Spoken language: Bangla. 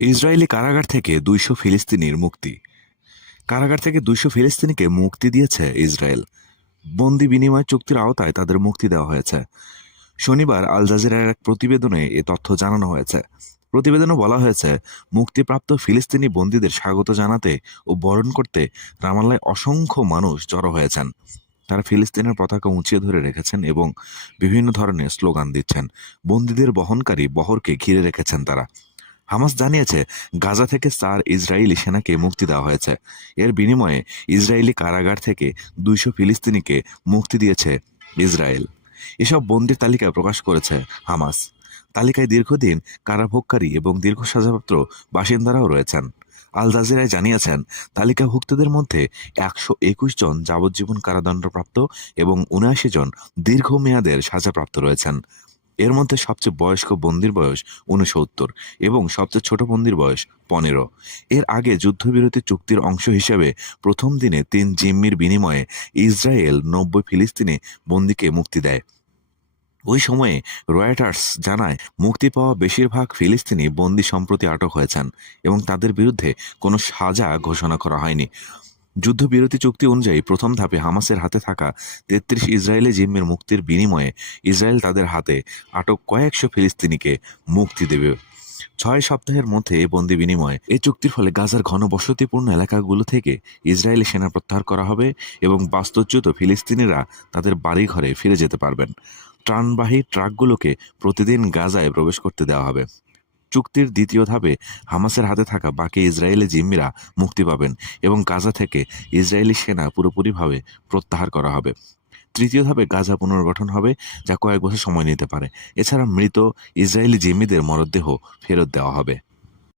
ইসরায়েলি কারাগার থেকে দুইশো ফিলিস্তিনির মুক্তি। কারাগার থেকে দুইশো ফিলিস্তিনিকে মুক্তি দিয়েছে ইসরায়েল। বন্দি বিনিময় চুক্তির আওতায় তাদের মুক্তি দেওয়া হয়েছে। শনিবার আল জাজিরার এক প্রতিবেদনে এ তথ্য জানানো হয়েছে। প্রতিবেদনে বলা হয়েছে, মুক্তিপ্রাপ্ত ফিলিস্তিনি বন্দীদের স্বাগত জানাতে ও বরণ করতে রামাল্লায় অসংখ্য মানুষ জড়ো হয়েছেন। তারা ফিলিস্তিনের পতাকা উঁচিয়ে ধরে রেখেছেন এবং বিভিন্ন ধরনের স্লোগান দিচ্ছেন। বন্দীদের বহনকারী বহরকে ঘিরে রেখেছেন তারা। হামাস জানিয়েছে, গাজা থেকে চার ইসরায়েলি সেনাকে মুক্তি দেওয়া হয়েছে। এর বিনিময়ে ইসরায়েলি কারাগার থেকে দুইশো ফিলিস্তিনিকে মুক্তি দিয়েছে ইসরায়েল। এসব বন্দির তালিকা প্রকাশ করেছে হামাস। তালিকায় দীর্ঘদিন কারাভোগকারী এবং দীর্ঘ সাজাপ্রাপ্ত বাসিন্দারাও রয়েছেন। আল জাজিরায় জানিয়েছেন, তালিকাভুক্তদের মধ্যে একশো একুশ জন যাবজ্জীবন কারাদণ্ডপ্রাপ্ত এবং উনআশি জন দীর্ঘমেয়াদের সাজাপ্রাপ্ত রয়েছেন। এর মধ্যে সবচেয়ে বয়স্ক বন্দির বয়স উনসত্তর এবং সবচেয়ে ছোট বন্দির বয়স পনেরো। এর আগে যুদ্ধবিরতি চুক্তির অংশ হিসেবে প্রথম দিনে তিন জিম্মির বিনিময়ে ইসরায়েল নব্বই ফিলিস্তিনি বন্দিকে মুক্তি দেয়। ওই সময়ে রয়টার্স জানায়, মুক্তি পাওয়া বেশিরভাগ ফিলিস্তিনি বন্দি সম্প্রতি আটক হয়েছেন এবং তাদের বিরুদ্ধে কোনো সাজা ঘোষণা করা হয়নি। যুদ্ধবিরতি চুক্তি অনুযায়ী প্রথম ধাপে হামাসের হাতে থাকা তেত্রিশ ইসরায়েলি জিম্মির মুক্তির বিনিময়ে ইসরায়েল তাদের হাতে আটক কয়েকশো ফিলিস্তিনিকে মুক্তি দেবে। ছয় সপ্তাহের মধ্যে বন্দি বিনিময়ে এই চুক্তির ফলে গাজার ঘনবসতিপূর্ণ এলাকাগুলো থেকে ইসরায়েলি সেনা প্রত্যাহার করা হবে এবং বাস্তুচ্যুত ফিলিস্তিনিরা তাদের বাড়িঘরে ফিরে যেতে পারবেন। ত্রাণবাহী ট্রাকগুলোকে প্রতিদিন গাজায় প্রবেশ করতে দেওয়া হবে। চুক্তির দ্বিতীয় ধাপে হামাসের হাতে থাকা বাকি ইসরায়েলি জিম্মিরা মুক্তি পাবেন এবং গাজা থেকে ইসরায়েলি সেনা পুরোপুরিভাবে প্রত্যাহার করা হবে। তৃতীয় ধাপে গাজা পুনর্গঠন হবে, যা কয়েক বছর সময় নিতে পারে। এছাড়া মৃত ইসরায়েলি জিম্মিদের মরদেহ ফেরত দেওয়া হবে।